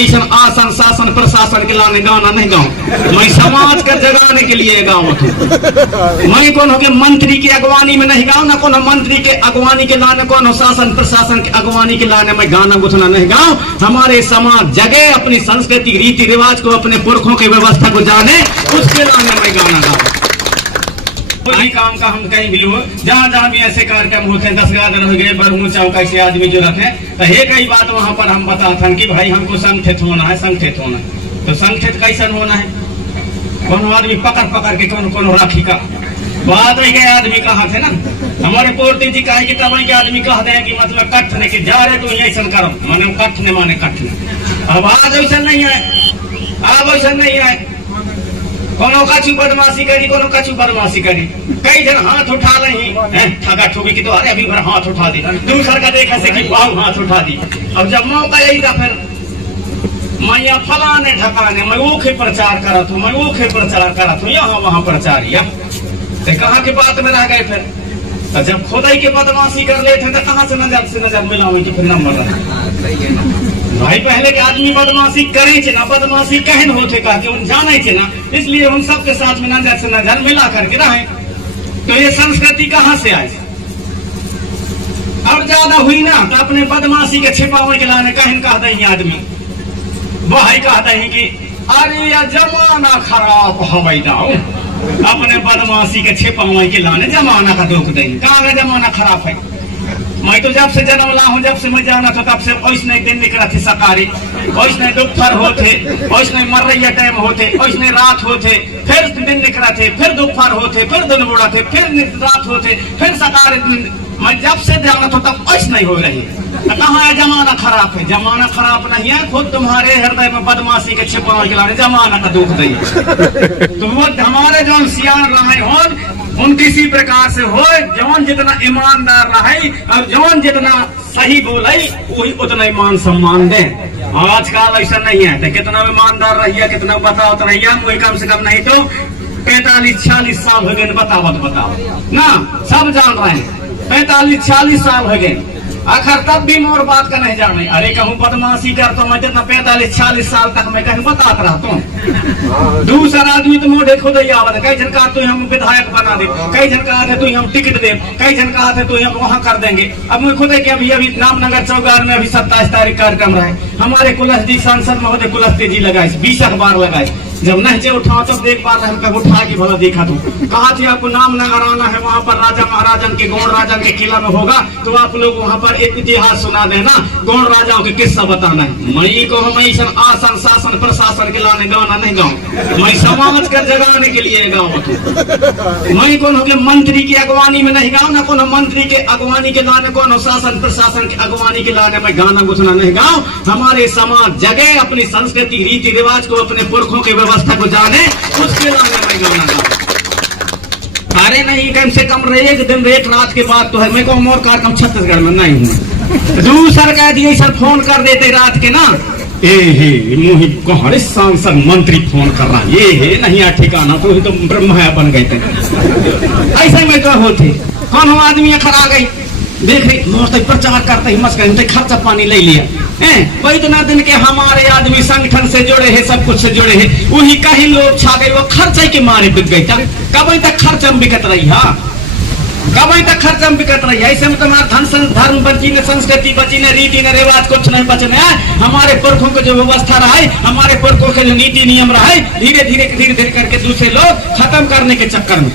जैसा आसन शासन प्रशासन के लाने गाना नहीं गाऊं, मैं समाज का जगाने के लिए गाऊं। मैं कौन हो के मंत्री की अगवानी में नहीं गाऊं, ना कौन मंत्री के अगवानी के लाने, कौन शासन प्रशासन के अगवानी के लाने मैं गाना गुथना नहीं गाऊं। हमारे समाज जगे अपनी संस्कृति रीति रिवाज को, अपने पुरखों की व्यवस्था को जाने, उसके लाने मैं गाना गाऊं। वही काम का हम कहीं भी हो, जहाँ जहाँ भी ऐसे कार्यक्रम होते हैं, 10 गादर हो गए, बरहू चौक ऐसे आदमी जो रखे, तो ये कई बात वहाँ पर हम बताते हैं कि भाई हमको संगठित होना है, संगठित होना है। तो संगठित कैसन होना है? कौन आदमी पकड़ पकड़ के कौन राखी का बात है, आदमी कहा थे ना, हमारे पोर्टी जी कहे कि तब के आदमी कहते हैं कि मतलब कट्ठने के जा रहे तो ऐसा करो, माने कट्ठने माने कट्ठने। अब आज ऐसा नहीं है, अब ऐसा नहीं है, कोनो कछु बदमाशी करी, कोनो कछु बदमाशी करी, कई जन हाथ उठा रही ठगा ठोगी की तो अरे अभी भर हाथ उठा दी, दूसर का देखा से कि बाहु हाथ उठा दी। अब जब मौका यही था फिर मैं फलाने ढकाने मैं ऊखे प्रचार करा था, मैं ऊखे प्रचार करा था, यहाँ वहाँ प्रचार या कहाँ के बात में रह गए। फिर तो जब खुदाई के बदमाशी कर लेते तो कहाँ से नजर मिलावे कि फिर नंबर भाई पहले के आदमी बदमाशी करे थे ना, बदमाशी कहन होते कहा कि उन जाने थे ना, इसलिए उन सबके साथ में नजर से नजर मिला करके रहे। तो ये संस्कृति कहाँ से आई? अब ज्यादा हुई ना तो अपने बदमाशी के छिपावे के लाने कहन कहते हैं आदमी, वही कहते हैं कि अरे या जमाना खराब हवाई ना, अपने बदमाशी के छिपावे के लाने जमाना का दुख देंगे। कहाँ जमाना खराब है? मैं तो जब से जन्म ला हूँ, जब से मैं जाना था तब से वैसने दिन निकला थी सकारी, वैसने दोपहर होते, वैसने मर्रैया टाइम होते, वैसने रात होते, फिर दिन निकला थे, फिर दोपहर होते, फिर दिन बुढ़ा थे, फिर रात होते, फिर सकारी। मैं जब से जाना था तब वैसे नहीं हो रही। कहाँ है जमाना खराब है? जमाना खराब नहीं है, खुद तुम्हारे हृदय में बदमाशी के छिपाने के लाने जमाना का दुख दी। तो वो हमारे जो सियान रहे हो उन किसी प्रकार से हो, जौन जितना ईमानदार रहे और जौन जितना सही बोले वही उतना ईमान सम्मान दे। आजकल ऐसा नहीं है, तो कितना ईमानदार रहिए, कितना बताओ तो रहिए, वही कम से कम नहीं तो 45-46 साल हो गए बताओ ना, सब जान रहे हैं 45-46 साल हो गए, आखिर तब भी मोर बात का नहीं जाने। अरे कहूँ बदमाशी कर तो मैं जितना 45-46 साल तक मैं कहीं बताता रहता हूँ। दूसरा आदमी तो मोढ़े खुद ही आवत, कई जन कहा तो हम विधायक बना दे, कई जन कहा थे तो हम टिकट दे, कई जन कहा थे तो हम वहाँ कर देंगे। अब मैं खुद कि अभी रामनगर चौगार में अभी 27 तारीख कार्यक्रम रहे, हमारे कुलस जी सांसद महोदय कुलस्ते जी लगाए, 20 अखबार लगाए, जब नहचे उठाओ तब देख पा रहे हैं, उठा के भला देखा तो कहा थी आपको नाम न हराना है, वहाँ पर राजा महाराजन के गौड़ राजन के किला में होगा तो आप लोग वहाँ पर एक इतिहास सुना देना, गौड़ राजाओं के किस्सा बताना है। मैं को हम आसन शासन प्रशासन के लाने गाना नहीं गाऊं, मैं समाज का जगाने के लिए गाऊं। मैं कौन हो के मंत्री की अगवानी में नहीं गाऊं, ना कौन मंत्री के अगवानी के लाने, कौन शासन प्रशासन के अगवानी के लाने मैं गाना गुथना नहीं गाऊं। हमारे समाज जगे अपनी संस्कृति रीति रिवाज को, अपने पुरखों के व्यवस्था को जाने, उसके लाने मैं गाना गाऊं। अरे नहीं, कम से कम एक दिन एक रात के बाद तो है। मैं को मोर कार्यक्रम छत्तीसगढ़ में नहीं हूँ, दूसर कह दिए सर फोन कर देते रात के ना, ए मोहित कौन सांसद मंत्री फोन कर रहा, ये है नहीं ठिकाना तो ही तो ब्रह्मा बन गए थे। ऐसे में तो होते कौन हो आदमी खड़ा गई, देख रही मोर तक प्रचार करते ही मस्त कहीं खर्चा पानी ले लिया। वही इतना दिन के हमारे आदमी संगठन से जुड़े हैं, सब कुछ से जुड़े हैं, वही कहीं लोग छा गए, वो खर्चे के मारे बिक गई। कब तक खर्चा में बिकत रही है, कब तक खर्चा में बिकत रही है। ऐसे में तुम्हारा धर्म बची ने, संस्कृति बची ने, रीति ने, रिवाज कुछ नहीं बचने है। हमारे पुरखों की जो व्यवस्था रहा, हमारे पुरखों के जो नीति नियम रहा, धीरे धीरे करके दूसरे लोग खत्म करने के चक्कर में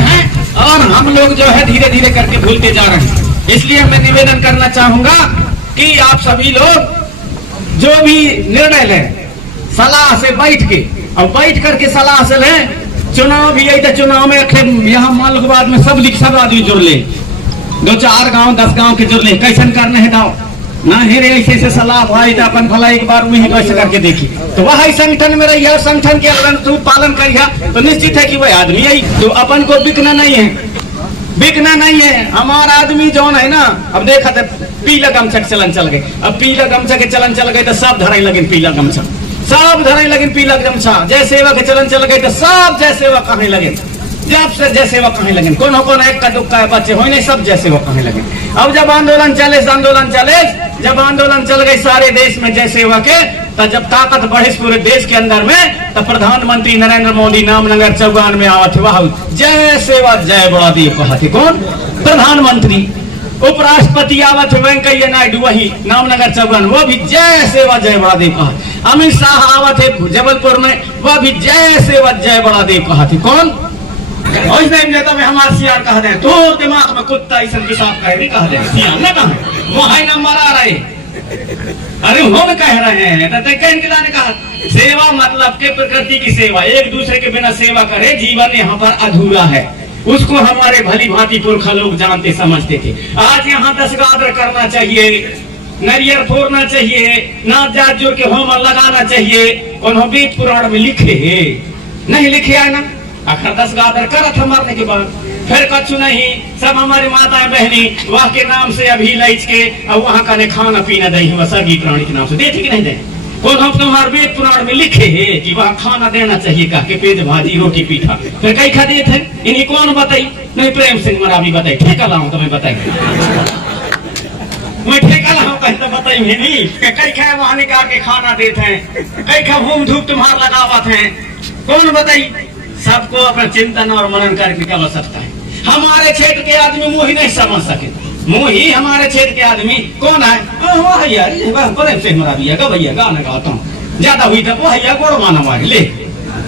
है, और हम लोग जो है धीरे धीरे करके भूलते जा रहे हैं। इसलिए मैं निवेदन करना चाहूंगा कि आप सभी लोग जो भी निर्णय लें सलाह से बैठ के, और बैठ करके सलाह से लें। चुनाव भी यही, चुनाव में यहाँ मालूमाबाद में सब आदमी जुड़ ले, 2-4 गांव 10 गांव के जुड़ ले, कैसन करने है गाँव ना हेरे ऐसे सलाह भाई अपन भला एक बार वही कैसे करके देखी, तो वही संगठन में रही है, संगठन के तू पालन करिए तो निश्चित है कि वह आदमी आई। तो अपन को बिकना नहीं है, हमारा आदमी जो है ना। अब देखा था पीला गमछा के चलन चल गए, अब पीला गमछा के चलन चल गए तो सब धराई लगे पीला गमछा, सब धराई लगे पीला गमछा। जय सेवा के चलन चल गए तो सब जय सेवा कहने लगे। जब से जैसे वो कहे लगे, कौन एक का दुक्का बच्चे हो नहीं, सब जैसे वो कहे लगे। अब जब आंदोलन चले जब आंदोलन चल गए सारे देश में जय सेवा के, तो जब ताकत बढ़े पूरे देश के अंदर में, तो प्रधानमंत्री नरेंद्र मोदी नामनगर चौगान में आवत हुआ जय सेवा जय बड़ा देव कहा थे। कौन? प्रधानमंत्री। उपराष्ट्रपति आवत वेंकैया नायडू वही नामनगर चौगान, वो भी जय सेवा जय बड़ा देव कहा। अमित शाह आवत है जबलपुर में, वह भी जय सेवा जय बड़ा देव कहा थे। कौन? हमारे सियार कह दे तो दिमाग में कुत्ता ऐसा पेशाब कहे भी कह दे सियार न कहे वहां नंबर आ रहे। अरे हम कह रहे हैं तो ने कहा सेवा मतलब के प्रकृति की सेवा, एक दूसरे के बिना सेवा करे जीवन यहाँ पर अधूरा है। उसको हमारे भली भांति पुरखा लोग जानते समझते थे। आज यहाँ 10 आदर करना चाहिए, नरियर फोड़ना चाहिए, नाच जात जोड़ के होम लगाना चाहिए। कौन वेद पुराण में लिखे है? नहीं लिखे है ना। आखिर 10 आदर करत हम मरने के बाद फिर कछु नहीं। सब हमारी माताएं बहनी वह के नाम से अभी लैच के और वहाँ का खाना पीना दे सगी प्राणी के नाम से देते कि नहीं दे? कौन हम तुम्हारे वेद पुराण में लिखे है कि वहाँ खाना देना चाहिए कह के पेट भाजी रोटी पीठा। फिर कई खा दिए थे इन्हीं कौन बताई? नहीं प्रेम सिंह मरावी बताई। ठेका लाऊं तुम्हें बताई, मैं ठेका लाऊं कहीं तो बताई नहीं। कई खा वहाँ निकाल के खाना देते हैं, कई खा घूम धूप तुम्हार लगावत है। कौन बताई? सबको अपना चिंतन और मनन करने की आवश्यकता है। हमारे क्षेत्र के आदमी मुँह ही नहीं समझ सके। मुँह ही हमारे क्षेत्र के आदमी कौन है? भैया गाना गाता हूँ, ज्यादा हुई था वो भैया गोड़ माना मारे ले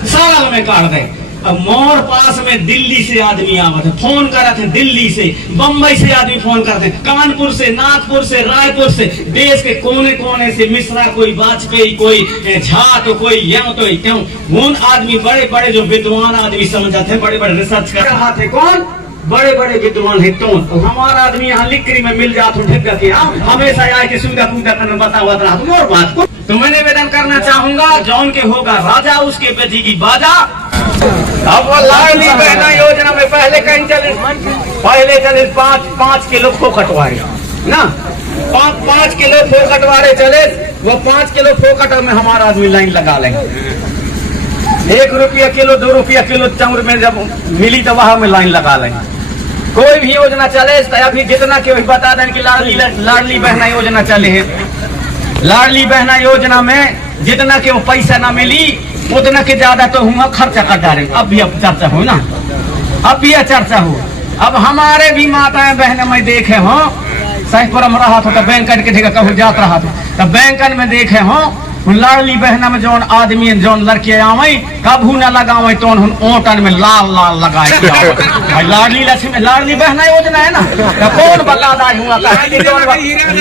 सारा में काट दे। अब मोर पास में दिल्ली से आदमी आवत है, फोन करते हैं दिल्ली से, बम्बई से आदमी फोन करते हैं, कानपुर से, नागपुर से, रायपुर से, देश के कोने कोने से, मिश्रा कोई वाजपेयी कोई झा तो कोई यों तो क्यों। उन आदमी बड़े बड़े जो विद्वान आदमी समझते हैं, बड़े बड़े रिसर्च कर रहा थे। कौन? बड़े बड़े विद्वान है। तो हमारा आदमी यहाँ लिक्री में मिल जाता हमेशा आए के सुविधा पूजा करना बतावत रहा और बात को। तो मैं निवेदन करना चाहूंगा जौन के होगा राजा उसके बेटी की बाजा। अब वो लाडली बहना योजना में पहले कहीं चले 5 किलो फोकटवारे ना, 5 किलो फोकटवारे चले। वो 5 किलो फोकट में हमारा आदमी लाइन लगा लेंगे। 1 रुपया किलो 2 रुपया किलो चाउर में जब मिली तो वहां में लाइन लगा लेंगे। कोई भी योजना चले अभी जितना के बता दें कि लाडली बहना योजना चले है। लाडली बहना योजना में जितना के वो पैसा ना मिली उतना के ज्यादा तो हुआ खर्चा कर डाले। अब भी अब चर्चा हो ना, अब भी चर्चा हो। अब हमारे भी माताएं बहने में देखे हो, सहीपुरम रहा था तो बैंकन के जगह कहूँ जात रहा था तो बैंकन में देखे हो लाडली बहना में जौन आदमी जौन लड़के आवे कभू न लगावे तो ओटन में लाल लाल लगाए। लाडली लक्ष्मी लाडली बहना योजना है ना, तो कौन बता हुआ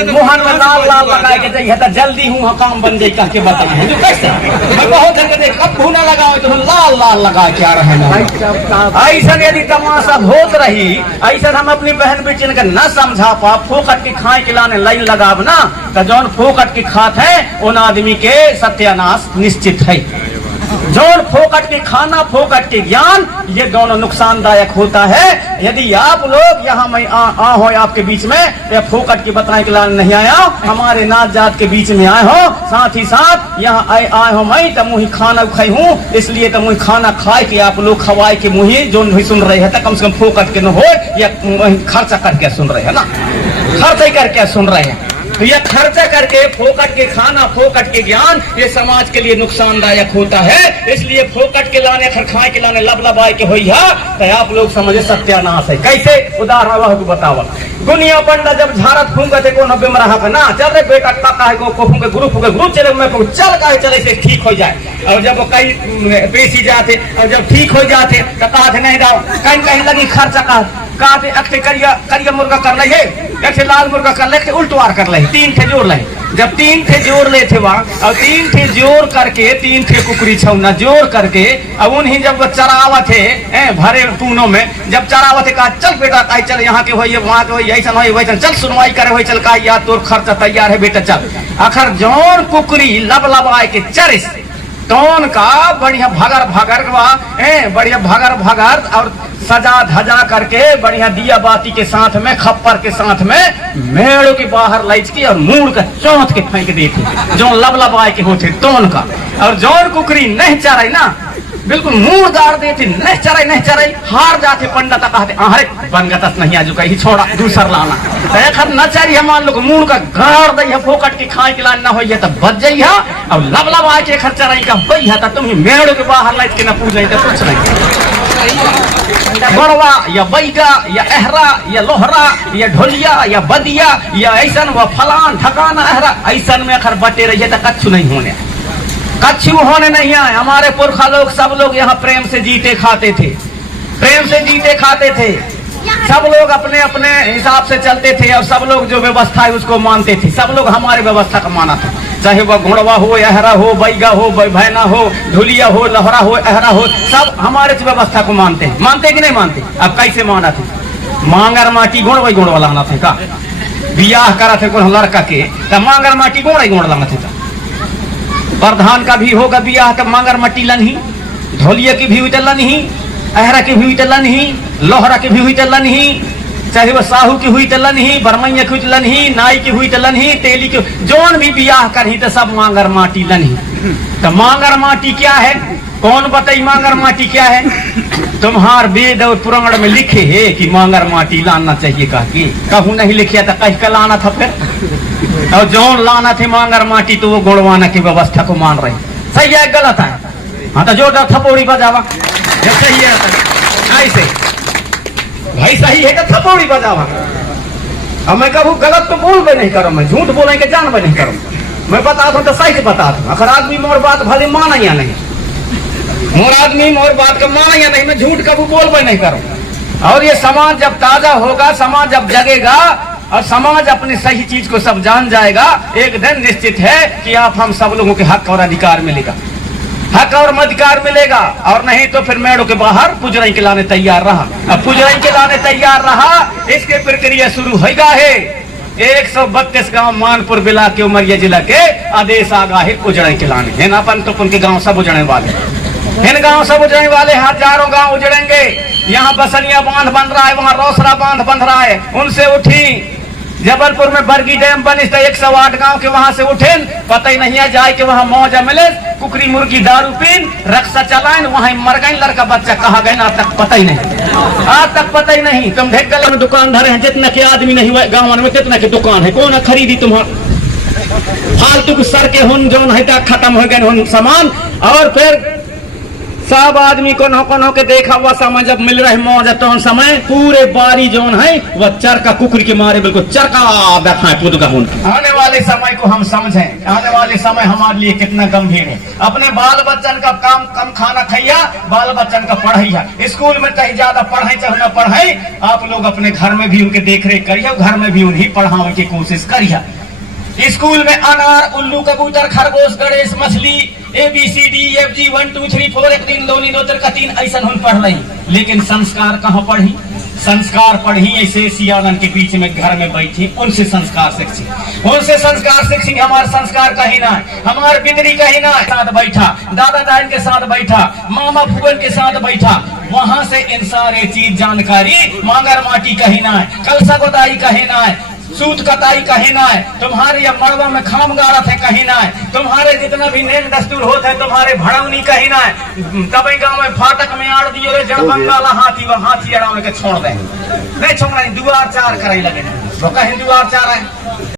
मोहन में लाल लाल लगाए के चाहिए तो जल्दी हूँ काम बन जाए कह के बताए। बहुत कभू न लगावे तो लाल लाल लगा क्या रहे। ऐसा यदि तमाशा होत रही, ऐसा हम अपनी बहन बेटी के न समझा पा फोकट के खाए के लाने लाइन लगाव ना, तो जौन फोकट के खात है उन आदमी के सत्यानाश निश्चित है। जौन फोकट के खाना फोकट के ज्ञान ये दोनों नुकसानदायक होता है। यदि आप लोग यहाँ मैं आ हो आपके बीच में या फोकट के बताने के लिए नहीं आया, हमारे नाच जात के बीच में आए हो, साथ ही साथ यहाँ आए हो मैं तो मुही खाना खाई हूँ, इसलिए तो मुही खाना खाए के आप लोग खवाए के मुही जो नहीं सुन रहे हैं तो कम से कम फोकट के न हो या खर्चा करके सुन रहे हैं ना, खर्चा करके सुन रहे हैं। तो यह खर्चा करके फोकट के खाना फोकट के ज्ञान ये समाज के लिए नुकसानदायक होता है। इसलिए फोकट के लाने खाए के लाने लबलबाए के होई है तो आप लोग समझे सत्यानाश है। कैसे? उदाहरण वह बतावा। दुनिया पंडा जब झारत फूंगे थे को बिम रहा ना, चल रे बेटा काका है को फूंगे गुरु चले मैं चल का चले से ठीक हो जाए। और जब वो कहीं पेशी जाते और जब ठीक हो जाते तो कहा नहीं जाओ कहीं कहीं लगी खर्चा कहा अक्टे करिया मुर्गा कर ले, एक लाल मुर्गा कर ले, उल्टवार कर ले, 3 थे जोड़ ले। जब 3 थे जोड़ ले थे वहाँ और 3 थे जोड़ करके 3 थे कुकरी छौना जोड़ करके अब उन्हीं जब वो चरावत थे भरे पूनों में जब चरावत थे कहा चल बेटा काई चल यहाँ के होइए वहाँ के होइए ऐसा हो वैसा चल सुनवाई करे हो चल का यार तोर खर्चा तैयार है बेटा चल। आखिर जौन कुकरी लबलबाए के चरिस तौन का बढ़िया भगर बढ़िया भगर और सजा धजा करके बढ़िया दिया बाती के साथ में खप्पर के साथ में मेड़ों के बाहर लाइच की और मूड़ का चौथ के फेंक देते जो लबलबाए के होते तौन का। और जौन कुकरी नहीं चराई ना बिल्कुल मुंह गाड़ देते, नहीं चराई हार जाते पंडित कहते अरे बन गतस नहीं आजू कहीं छोड़ा दूसर लाना न चाहिए मान लो मुंह का गाड़ दई फोकट के खाए के लाना हो तो बच जाइए और लब लब आके खर चराई का बई है तो तुम्हें मेड़ के बाहर लाइट के न पूछ तो कुछ नहीं। बड़वा या बैगा या अहरा या लोहरा या ढोलिया या बदिया या ऐसा व फलान ठकाना अहरा ऐसा में अखर बटे रहिए तो कच्छु नहीं होने, कच्छु होने नहीं है। हमारे पुरखा लोग सब लोग यहाँ प्रेम से जीते खाते थे, प्रेम से जीते खाते थे। सब लोग अपने अपने हिसाब से चलते थे और सब लोग जो व्यवस्था है उसको मानते थे। सब लोग हमारे व्यवस्था का माना था, चाहे वह घोड़वा हो, अहरा हो, बैगा हो, भैना हो, ढुलिया हो, लहरा हो, अहरा हो, सब हमारे व्यवस्था को मानते हैं। मानते कि नहीं मानते? अब कैसे माना थे? मांगर माटी गोड़ वही गोड़ लाना थे का बियाह करा थे कोई लड़का के तब मांगर माटी गोड़ लाना थे। प्रधान का भी होगा बियाह तब मांगर माटी लनही, ढोलिया की भी हुई लनही, अहरा की भी हुई लनही, लोहरा की भी हुई लनही, चाहे वो साहू की हुई लनही, बरमैया की हुई लनही, नाई की हुई लनही, तेली की जोन भी बियाह करही तो सब मांगर माटी लनही। तो मांगर माटी क्या है? कौन बताई मांगर माटी क्या है? तुम्हार वेद और पुराण में लिखे है कि मांगर माटी लाना चाहिए कहके, कहूँ नहीं लिखिया तो कह कर लाना था फिर। और जौन लाना थे मांगर माटी तो वो गुणवाना की व्यवस्था को मान रहे। सही है गलत है? हाँ तो जोर थपोड़ी बजावा सही है ऐसे भाई, सही है तो थपोड़ी बजावा। अब मैं कहूँ गलत तो बोल भी नहीं करो, मैं झूठ बोलेंगे जान भी नहीं करूँ, मैं बता दूं तो सही से बता दूं। अगर आदमी मोर बात भले माना या नहीं, मोर आदमी मोर बात का माना या नहीं, मैं झूठ कभी बोल भी नहीं करूँ। और ये समाज जब ताजा होगा, समाज जब जगेगा और समाज अपनी सही चीज को सब जान जाएगा, एक दिन निश्चित है कि आप हम सब लोगों के हक और अधिकार मिलेगा, हक और अधिकार मिलेगा। और नहीं तो फिर मेड़ों के बाहर पुजराई के लाने तैयार रहा। अब पुजराई के लाने तैयार रहा, इसके प्रक्रिया शुरू होगा है। 132 गांव मानपुर बिला के उमरिया जिला के आदेश आगा है उजड़े के लाने है ना। अपन तो उनके गांव सब उजड़ने वाले, इन गांव सब उजड़ने वाले, हजारों गांव उजड़ेंगे। यहाँ बसनिया बांध बन रहा है, वहाँ रोसरा बांध बन रहा है, उनसे उठी। जबलपुर में बरगी डैम बनी तो 108 गांव के वहां से उठे, पता ही नहीं है जाए के वहां मौज मिले, कुकरी मुर्गी दारू पीन रक्षा चलाइन, वहां मर गए लड़का बच्चा कहा गए, आज तक पता ही नहीं, आज तक पता ही नहीं। तुम देख गल दुकान धरे हैं, जितना के आदमी नहीं हुआ गाँव में तितना के दुकान है, कौन खरीदी तुम्हारा फालतू के सर के हुन जौन है खत्म हो गए हुन सामान। और फिर सब आदमी को नो के देखा हुआ समय जब मिल रहे मौज तो समय पूरे बारी जोन है वह चरका कुकरी के मारे बिल्कुल चरका देखा पुदगा। आने वाले समय को हम समझें, आने वाले समय हमारे लिए कितना गंभीर है। अपने बाल बच्चन का काम कम खाना खाइया, बाल बच्चन का पढ़ाइया, स्कूल में कहीं ज्यादा पढ़ाई चाहे न पढ़ाई, आप लोग अपने घर में भी उनके देख रेख करिए, घर में भी उन्हीं पढ़ाने की कोशिश करिए। स्कूल में अनार, उल्लू, कबूतर, खरगोश, गणेश, मछली, ABCDEFG 1 2 3 4 1 3 2 2 3 का 3 ऐसा हम पढ़ रही, लेकिन संस्कार कहाँ पढ़ी? संस्कार पढ़ी ऐसे सियानन के बीच में घर में बैठी, उनसे संस्कार सीखी, उनसे संस्कार सीखी। हमारे संस्कार कहीं ना है, हमारे पितरी कहीं ना है, साथ बैठा, दादा दादी के साथ बैठा, मामा फुगन के साथ बैठा, वहां से इन सारे चीज जानकारी। मांगर माटी कहीं ना है, कलसा गोदाई कहीं ना है, सूत कताई कहीं ना है, तुम्हारे या मड़वा में खाम गाड़त है कहीं ना है, तुम्हारे जितना भी नेम दस्तूर होता है, तुम्हारे भड़वनी कहीं ना है। तब गाँव में फाटक में आड़ दियो रे जड़बंगाला हाथी, वह हाथी अड़ा के छोड़ दे, नहीं छोड़ना, दुआर चार करे लगे, वो कहीं दुआर चार है।